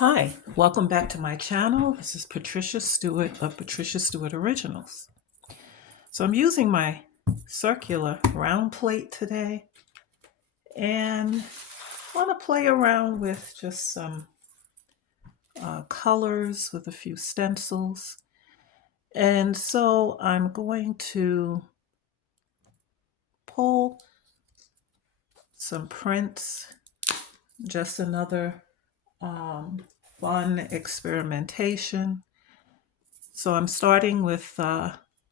Hi, welcome back to my channel. This is Patricia Stewart of Patricia Stewart Originals. So I'm using my circular round plate today and want to play around with just some colors with a few stencils. And so I'm going to pull some prints, just another fun experimentation. So I'm starting with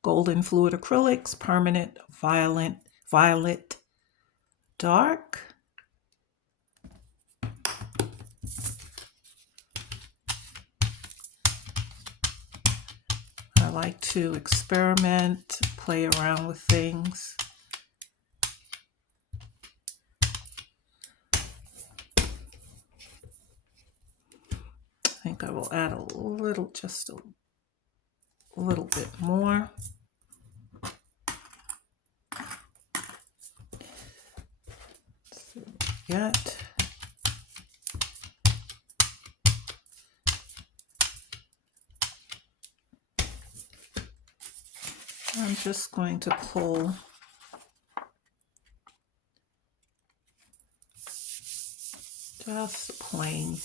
Golden Fluid Acrylics, Permanent Violet Dark. I like to experiment, play around with things. I think I will add just a little bit more. Let's see what we get. I'm just going to pull just a plain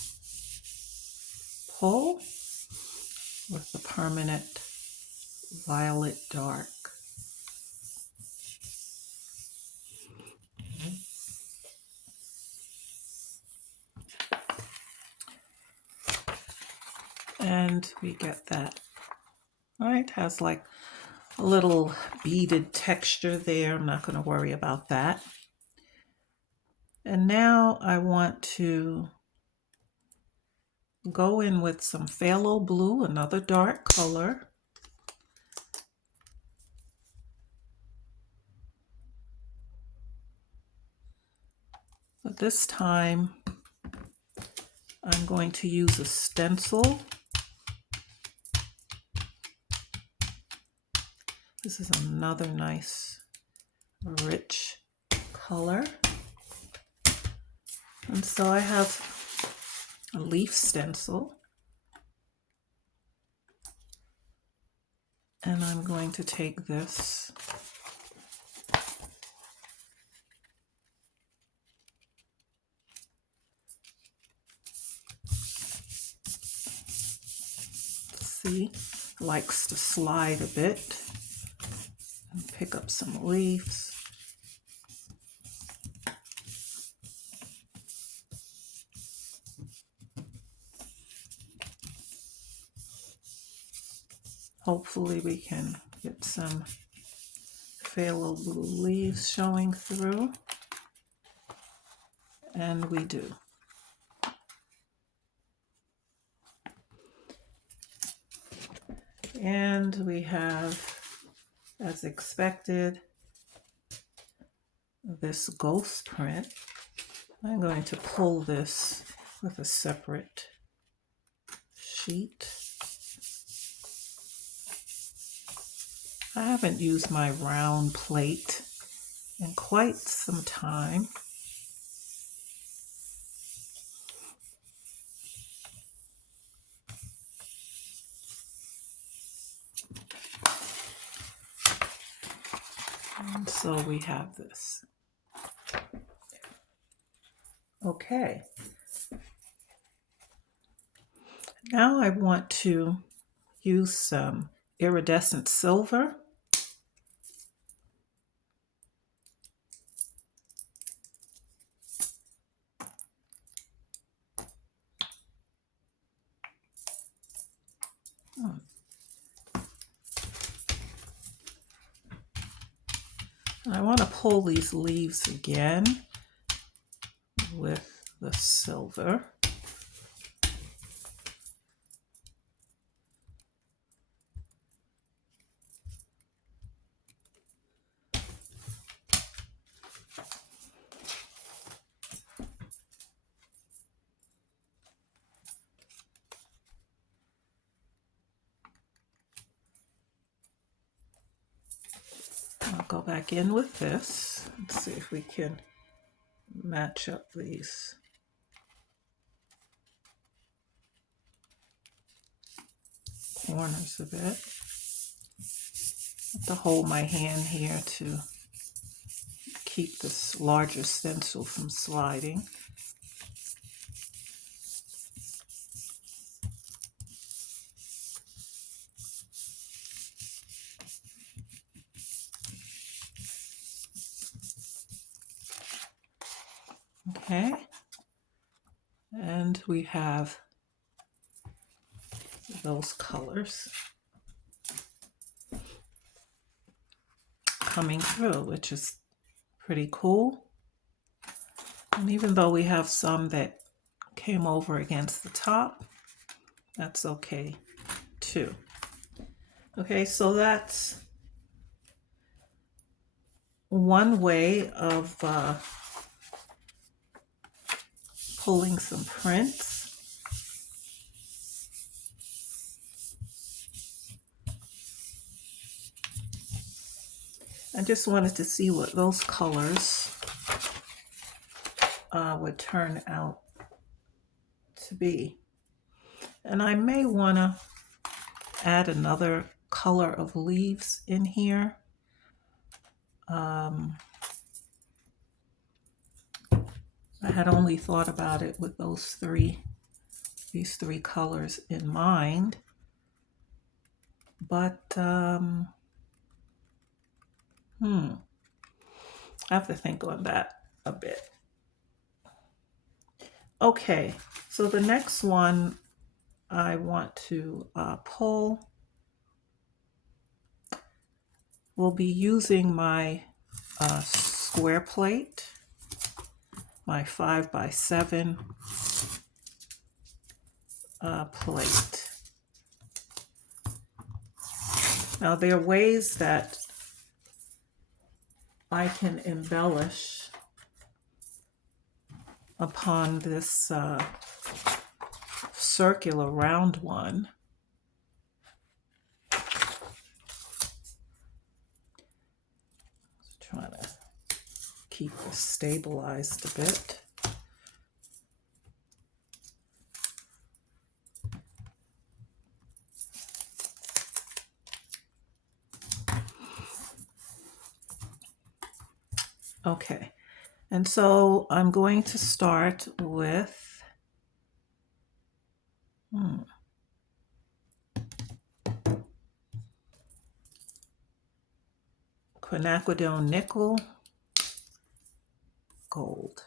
pull with the Permanent Violet Dark. And we get that. All right, has like a little beaded texture there. I'm not going to worry about that. And now I want to go in with some phthalo blue, another dark color. But this time I'm going to use a stencil. This is another nice, rich color. And so I have a leaf stencil. And I'm going to take this likes to slide a bit and pick up some leaves. Hopefully we can get some phthalo blue leaves showing through, and we do. And we have, as expected, this ghost print. I'm going to pull this with a separate sheet. I haven't used my round plate in quite some time. And so we have this. Okay. Now I want to use some iridescent silver. I want to pull these leaves again with the silver. I'll go back in with this and see if we can match up these. corners a bit. I have to hold my hand here to keep this larger stencil from sliding. Okay, and we have those colors coming through, which is pretty cool. And even though we have some that came over against the top, that's okay too. Okay, so that's one way of pulling some prints. I just wanted to see what those colors would turn out to be. And I may want to add another color of leaves in here. I had only thought about it with these three colors in mind, but I have to think on that a bit. Okay, so the next one I want to pull will be using my square plate, my 5x7 plate. Now there are ways that I can embellish upon this circular round one. Trying to keep this stabilized a bit. Okay, and so I'm going to start with quinacridone nickel gold.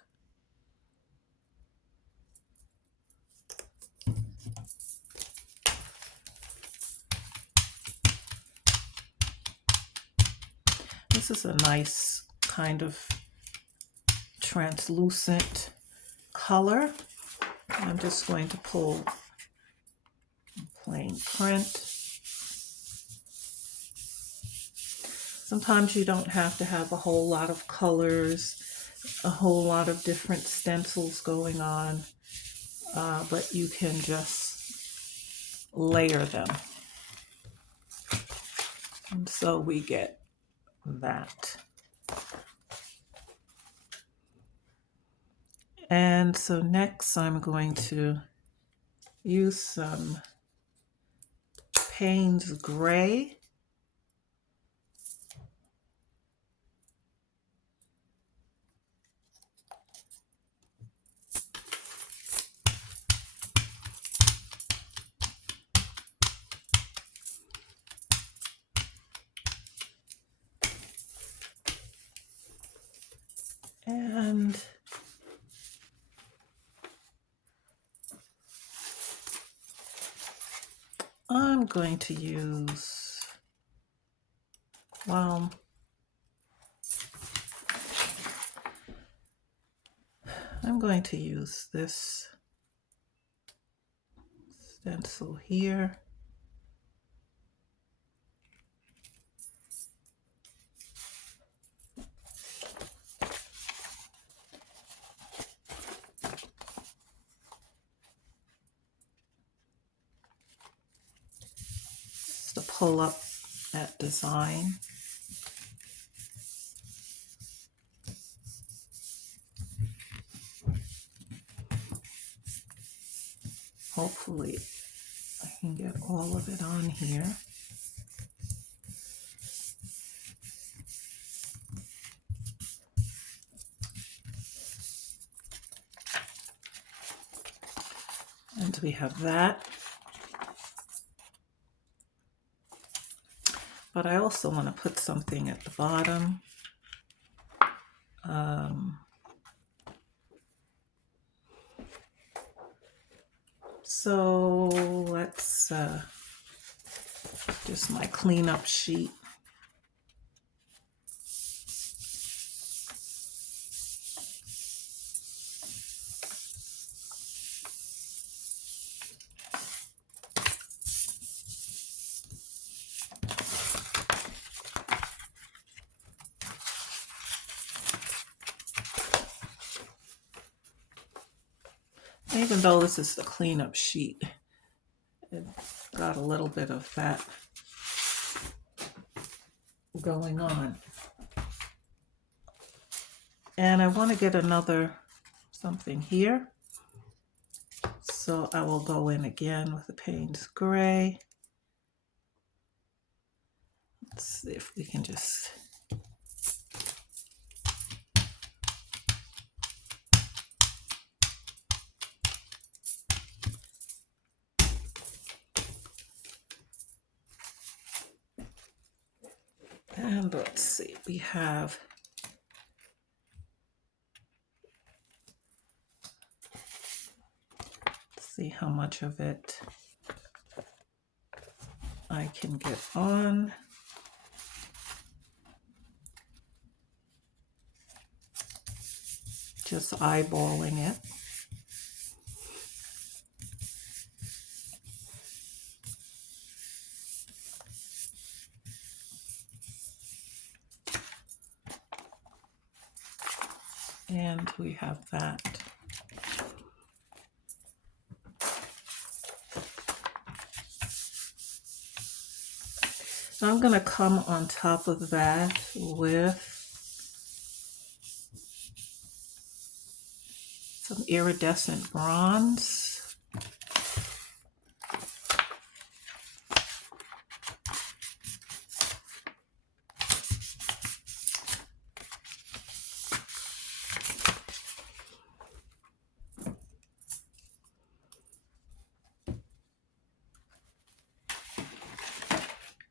This is a nice kind of translucent color. I'm just going to pull plain print. Sometimes you don't have to have a whole lot of colors, a whole lot of different stencils going on, but you can just layer them. And so we get that. And so next I'm going to use some Payne's Gray. And I'm going to use, well, I'm going to use this stencil here. To pull up that design. Hopefully I can get all of it on here. And we have that. But I also want to put something at the bottom. So let's just my cleanup sheet. Even though this is the cleanup sheet, it got a little bit of that going on. And I want to get another something here. So I will go in again with the Payne's Gray. Let's see if we can just... And let's see, we have see how much of it I can get on. Just eyeballing it. And we have that. So I'm going to come on top of that with some iridescent bronze.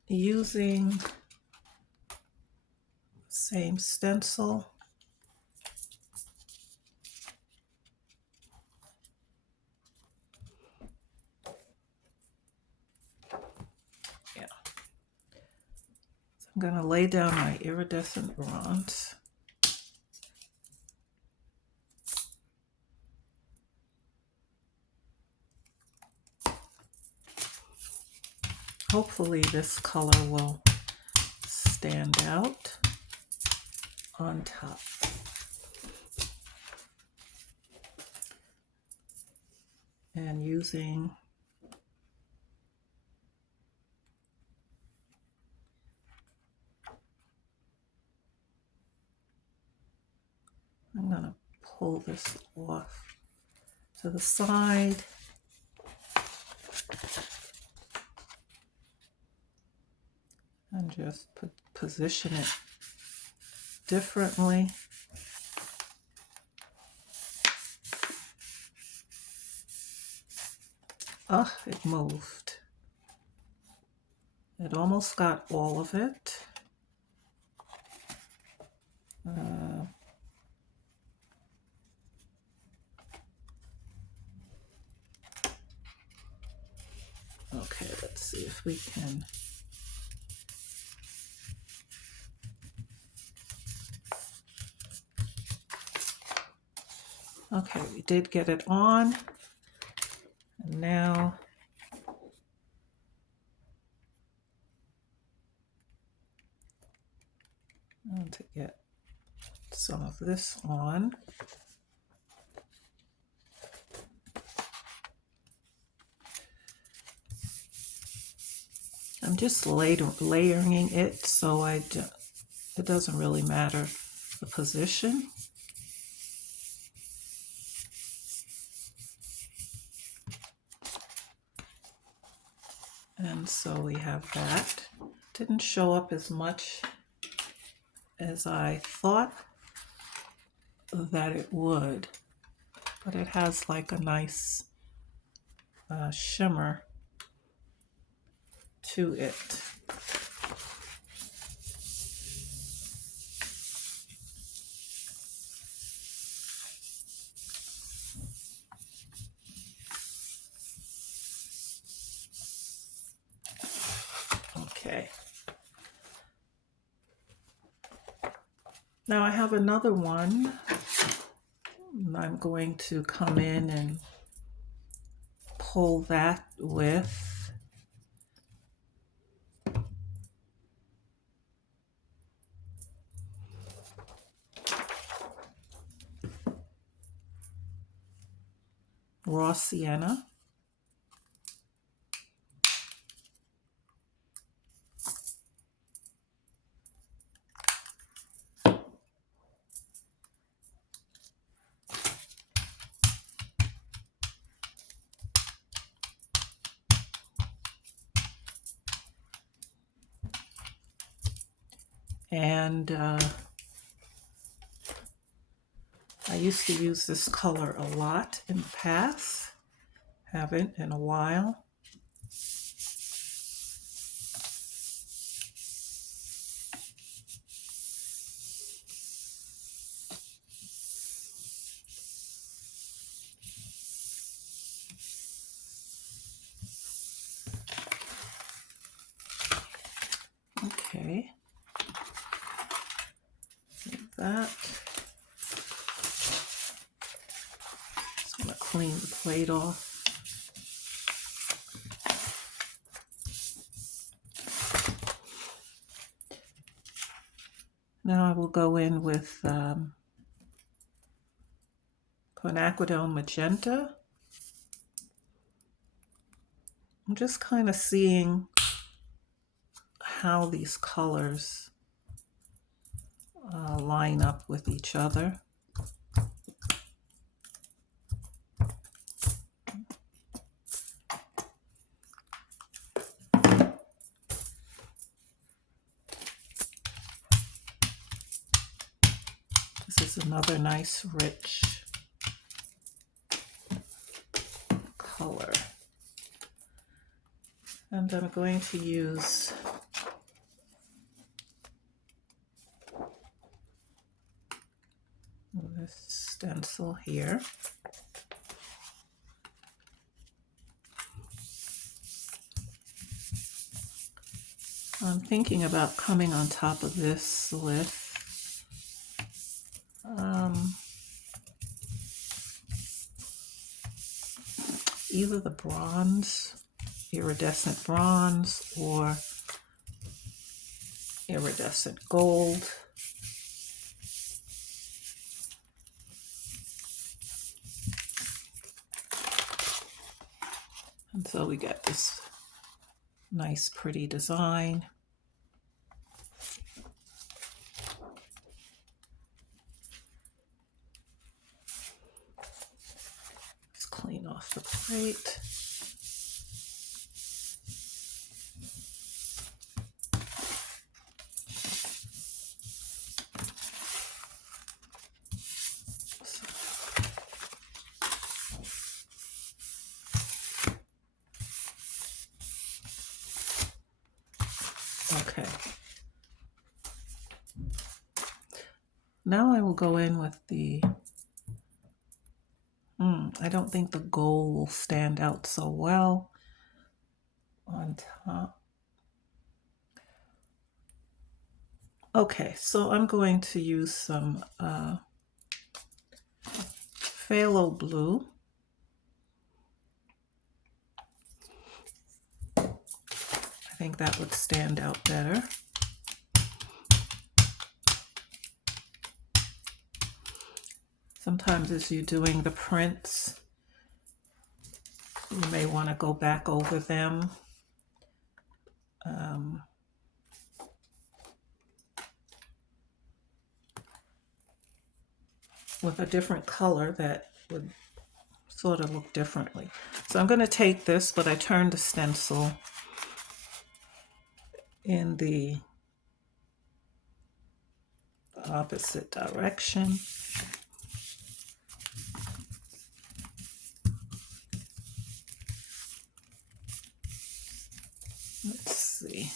Using the same stencil. Yeah. So I'm going to lay down my iridescent bronze. Hopefully this color will stand out on top. And using I'm going to pull this off to the side. And just position it differently. Oh, it moved. It almost got all of it. Okay, let's see if we can. Okay, we did get it on. And now I want to get some of this on. I'm just layering it so it doesn't really matter the position. And so we have that. Didn't show up as much as I thought that it would, but it has like a nice shimmer to it. Okay. Now I have another one. I'm going to come in and pull that with raw sienna. And I used to use this color a lot in the past. Haven't in a while. Okay. Like that. Just want to clean the plate off. Now I will go in with quinacridone magenta. I'm just kind of seeing how these colors line up with each other. This is another nice rich color. And I'm going to use this stencil here. I'm thinking about coming on top of this with either the bronze, iridescent bronze, or iridescent gold. And so we got this nice, pretty design. Let's clean off the plate. Okay. Now I will go in with the, I don't think the gold will stand out so well on top. Okay, so I'm going to use some phthalo blue. I think that would stand out better. Sometimes as you're doing the prints, you may want to go back over them. With a different color that would sort of look differently. So I'm going to take this, but I turned the stencil in the opposite direction. Let's see.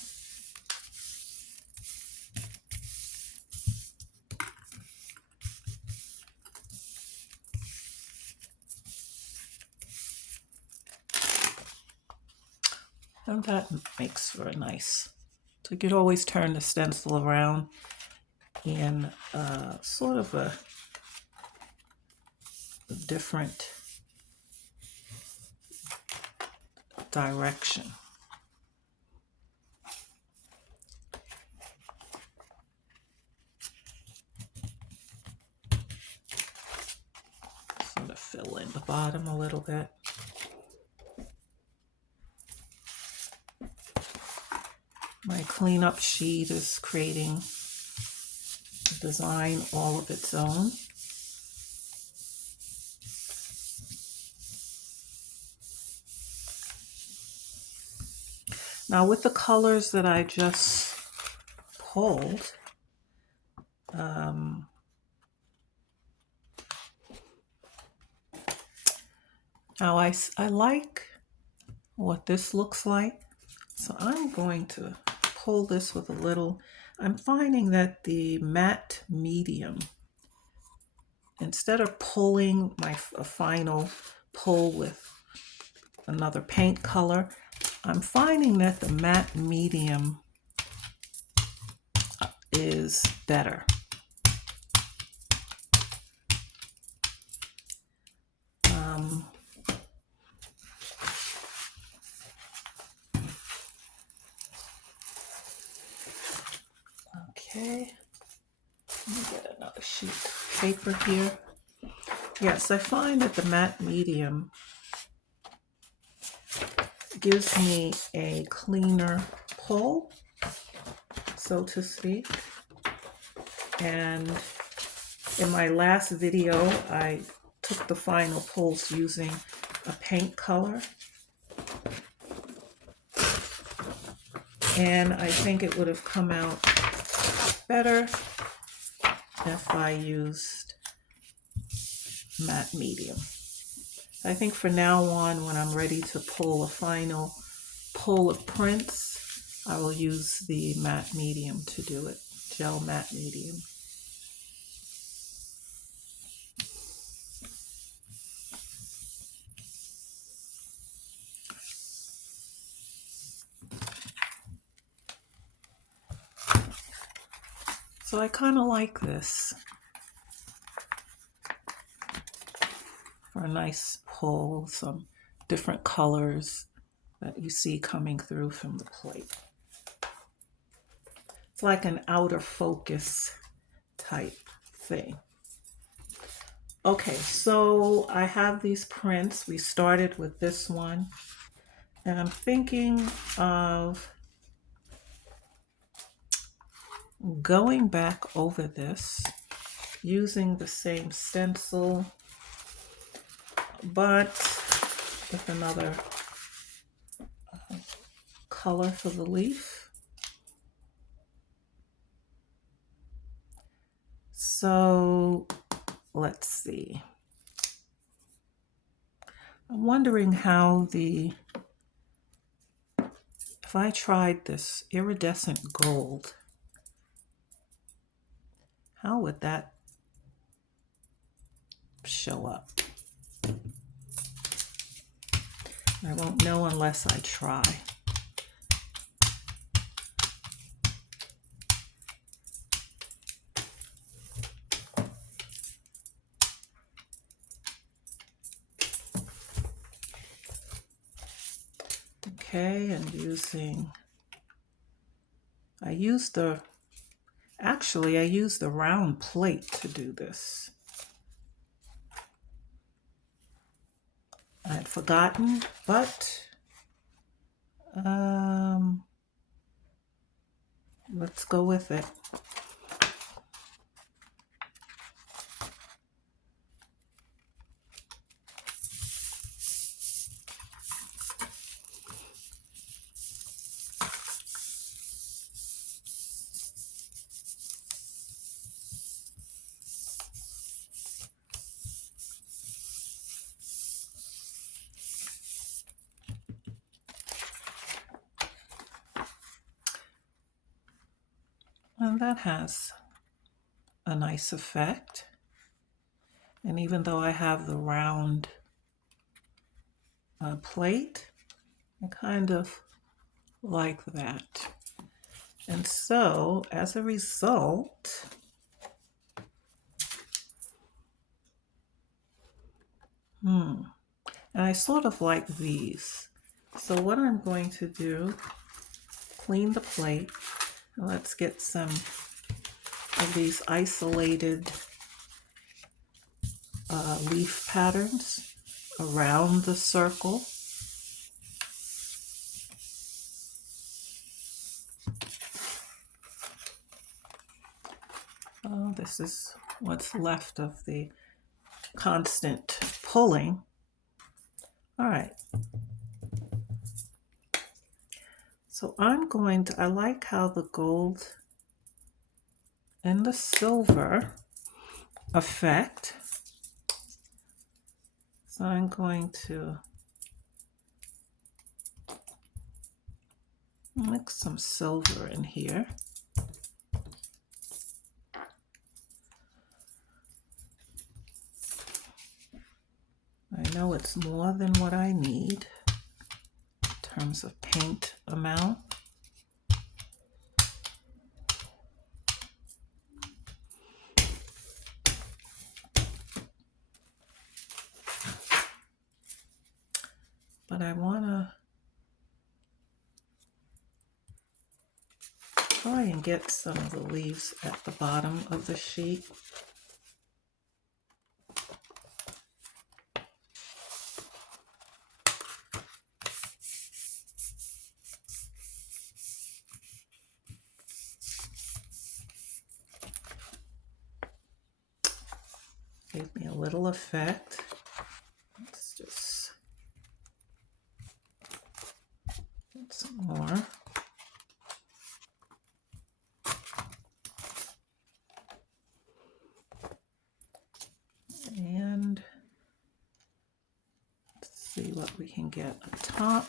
And that makes for a nice, so you could always turn the stencil around in sort of a different direction. Sort of fill in the bottom a little bit. My cleanup sheet is creating a design all of its own. Now with the colors that I just pulled, now I like what this looks like, so I'm going to pull this with a little, I'm finding that the matte medium, instead of pulling a final pull with another paint color, I'm finding that the matte medium is better. Okay, let me get another sheet of paper here. Yes, I find that the matte medium gives me a cleaner pull, so to speak. And in my last video, I took the final pulls using a paint color. And I think it would have come out better if I used matte medium. I think for now on, when I'm ready to pull a final pull of prints, I will use the matte medium to do it, gel matte medium. So I kind of like this for a nice pull, some different colors that you see coming through from the plate. It's like an outer focus type thing. Okay, so I have these prints. We started with this one, and I'm thinking of going back over this using the same stencil, but with another color for the leaf. So let's see. I'm wondering how if I tried this iridescent gold, how would that show up? I won't know unless I try. Okay, and I used the round plate to do this. I had forgotten, but let's go with it. And that has a nice effect. And even though I have the round plate, I kind of like that. And so as a result, and I sort of like these. So what I'm going to do, clean the plate. Let's get some of these isolated leaf patterns around the circle. Oh, this is what's left of the constant pulling. All right. So I like how the gold and the silver effect. So I'm going to mix some silver in here. I know it's more than what I need in terms of paint amount. But I want to try and get some of the leaves at the bottom of the sheet. Gave me a little effect. Let's just get some more. And let's see what we can get up top.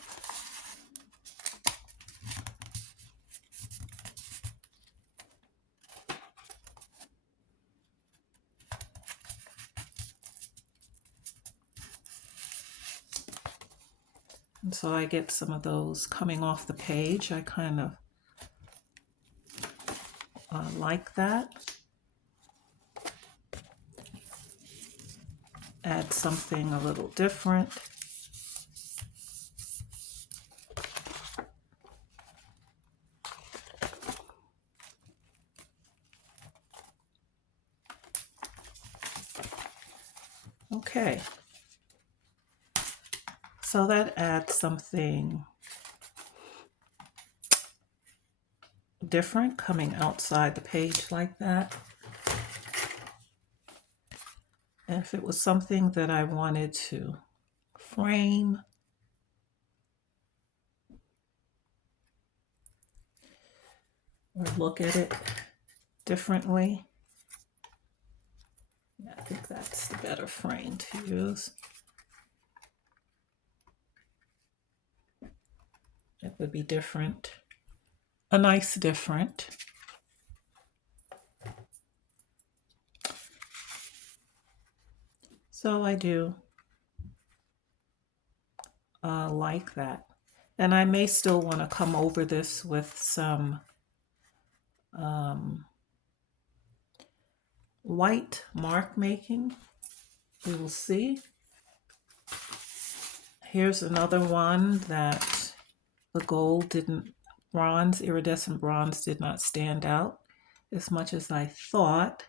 And so I get some of those coming off the page. I kind of like that. Add something a little different. Okay. So that adds something different coming outside the page like that. And if it was something that I wanted to frame, or look at it differently, yeah, I think that's the better frame to use. It would be different, a nice different. So I do like that. And I may still want to come over this with some white mark making. We will see. Here's another one that the gold didn't, bronze, iridescent bronze did not stand out as much as I thought.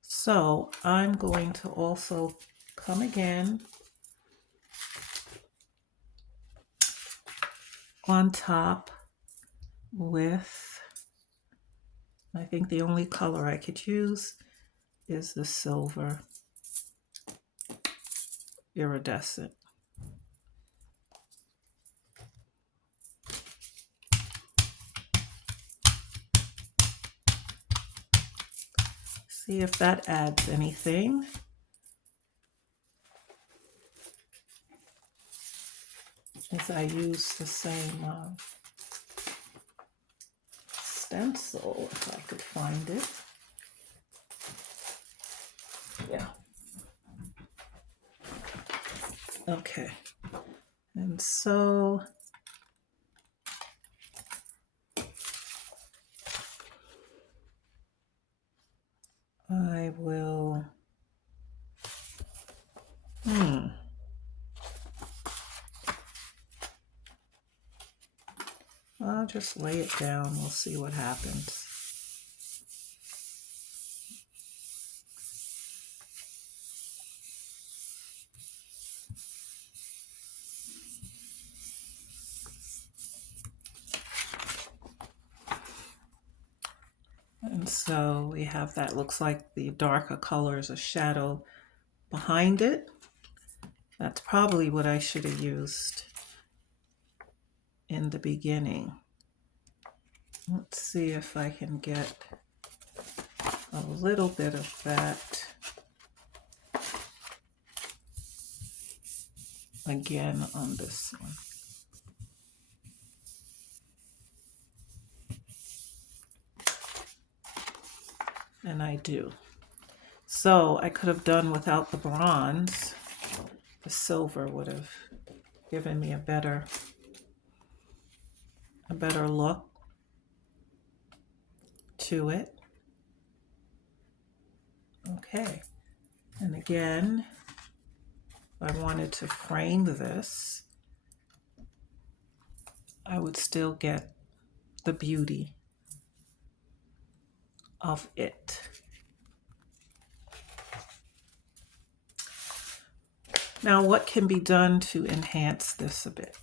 So I'm going to also come again on top with, I think the only color I could use is the silver iridescent. See if that adds anything. As I use the same stencil if I could find it. Yeah. Okay. And so I will, I'll just lay it down. We'll see what happens. And so we have that, looks like the darker color is a shadow behind it. That's probably what I should have used in the beginning. Let's see if I can get a little bit of that again on this one. And I do. So I could have done without the bronze. The silver would have given me a better look to it. Okay. And again, if I wanted to frame this, I would still get the beauty of it. Now, what can be done to enhance this a bit?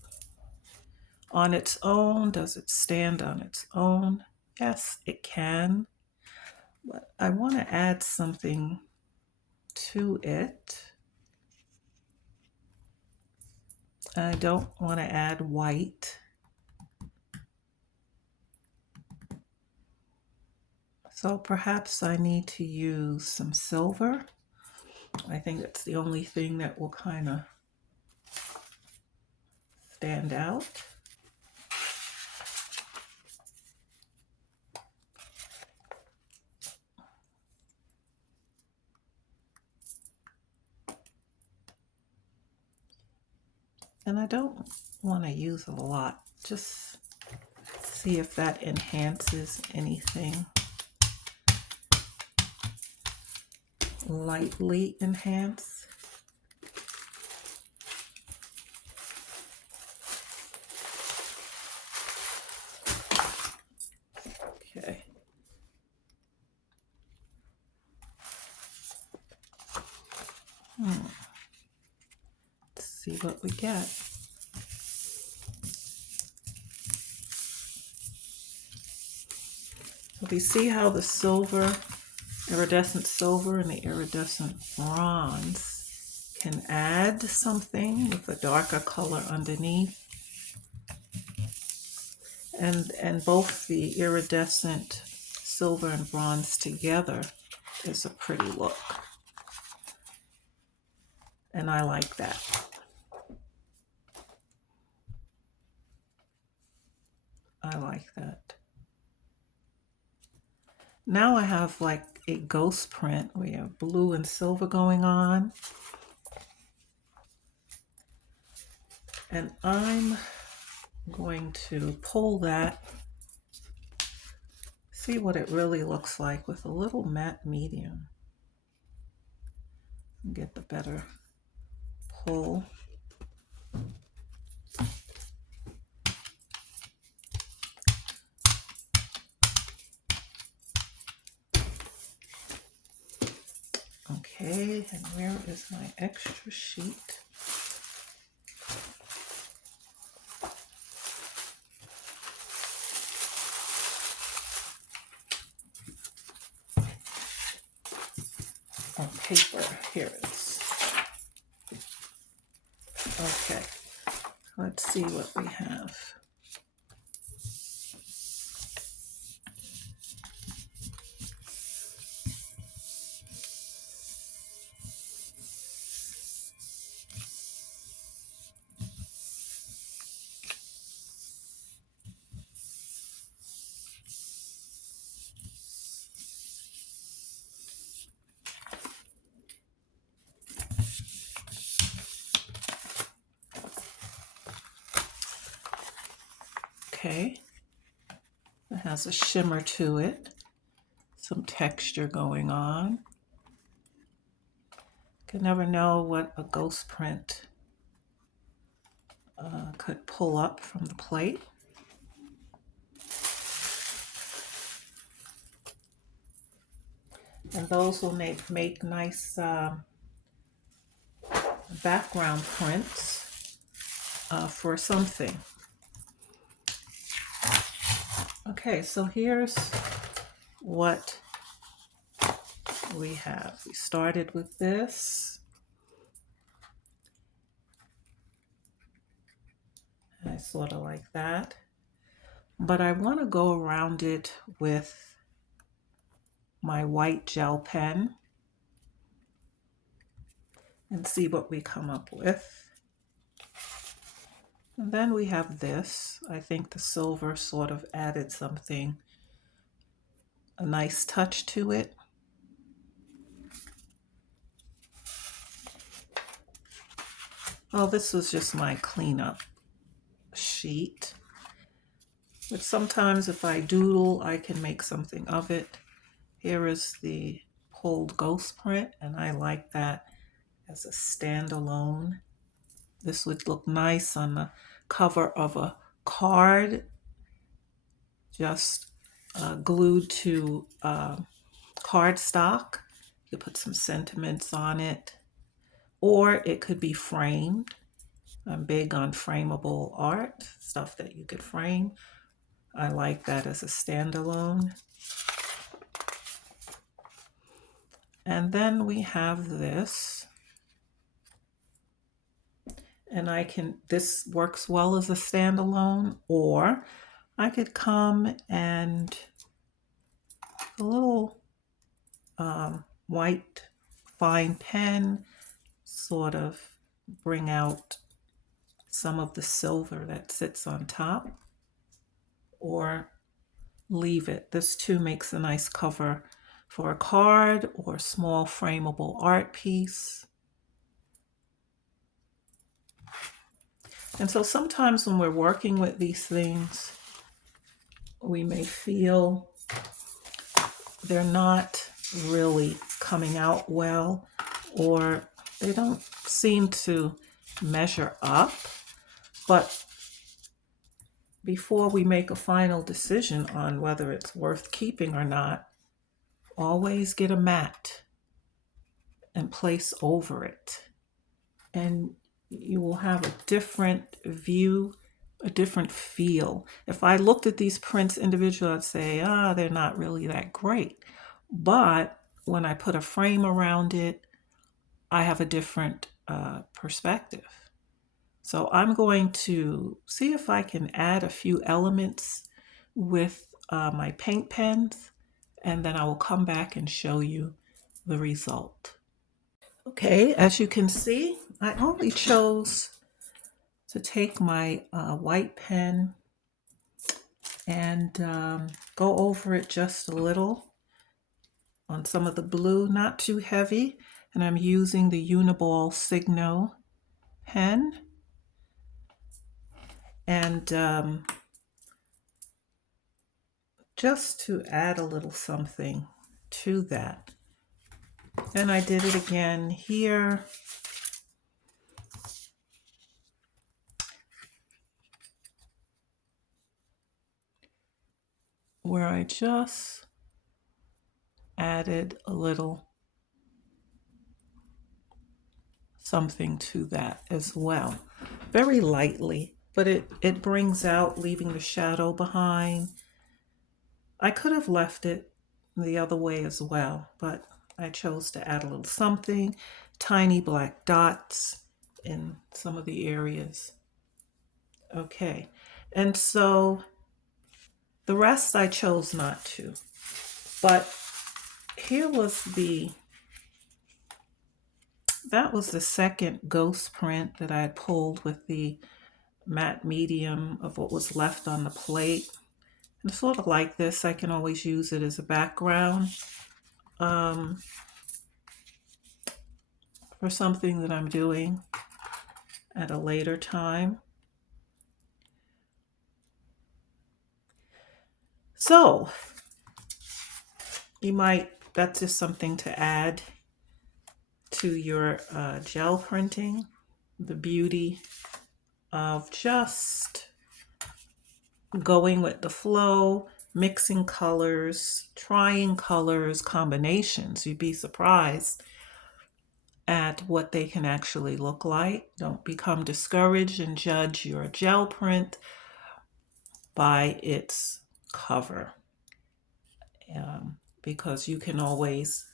On its own, does it stand on its own? Yes, it can. But I want to add something to it. I don't want to add white. So perhaps I need to use some silver. I think that's the only thing that will kind of stand out. And I don't want to use a lot, just see if that enhances anything. Lightly enhance. Okay. Let's see what we get. So we see how the silver, iridescent silver and the iridescent bronze can add something with a darker color underneath. And both the iridescent silver and bronze together is a pretty look. And I like that. I like that. Now I have like a ghost print. We have blue and silver going on. And I'm going to pull that, see what it really looks like with a little matte medium. Get the better pull. Okay, and where is my extra sheet? Oh, paper, here it is. Okay, let's see what we have. Okay, it has a shimmer to it, some texture going on. Can never know what a ghost print could pull up from the plate. And those will make nice background prints for something. Okay, so here's what we have. We started with this. I sort of like that. But I want to go around it with my white gel pen and see what we come up with. And then we have this. I think the silver sort of added something, a nice touch to it. Oh, this was just my cleanup sheet. But sometimes if I doodle, I can make something of it. Here is the Cold Ghost print, and I like that as a standalone. This would look nice on the cover of a card, just glued to cardstock. You could put some sentiments on it, or it could be framed. I'm big on frameable art, stuff that you could frame. I like that as a standalone. And then we have this. And this works well as a standalone, or I could come and a little white fine pen sort of bring out some of the silver that sits on top, or leave it. This too makes a nice cover for a card or a small frameable art piece. And so sometimes when we're working with these things, we may feel they're not really coming out well, or they don't seem to measure up. But before we make a final decision on whether it's worth keeping or not, always get a mat and place over it. And you will have a different view, a different feel. If I looked at these prints individually, I'd say, they're not really that great. But when I put a frame around it, I have a different perspective. So I'm going to see if I can add a few elements with my paint pens, and then I will come back and show you the result. Okay, as you can see, I only chose to take my white pen and go over it just a little on some of the blue, not too heavy. And I'm using the Uni Ball Signo pen. And just to add a little something to that. Then I did it again here. Where I just added a little something to that as well. Very lightly, but it brings out leaving the shadow behind. I could have left it the other way as well, but I chose to add a little something, tiny black dots in some of the areas. Okay, and so the rest I chose not to, but here was that was the second ghost print that I had pulled with the matte medium of what was left on the plate. And sort of like this, I can always use it as a background for something that I'm doing at a later time. So that's just something to add to your gel printing. The beauty of just going with the flow, mixing colors, trying colors, combinations. You'd be surprised at what they can actually look like. Don't become discouraged and judge your gel print by its cover, because you can always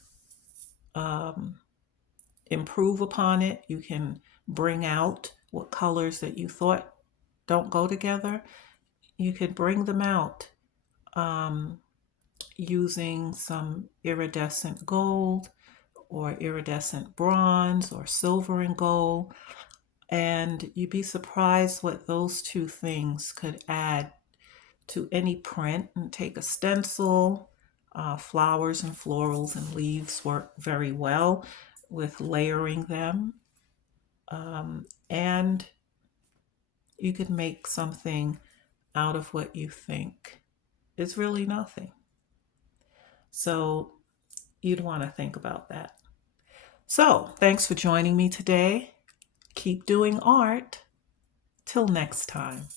um, improve upon it. You can bring out what colors that you thought don't go together. You could bring them out using some iridescent gold or iridescent bronze or silver and gold. And you'd be surprised what those two things could add to any print. And take a stencil, flowers and florals and leaves work very well with layering them. And you could make something out of what you think is really nothing. So you'd want to think about that. So thanks for joining me today. Keep doing art. Till next time.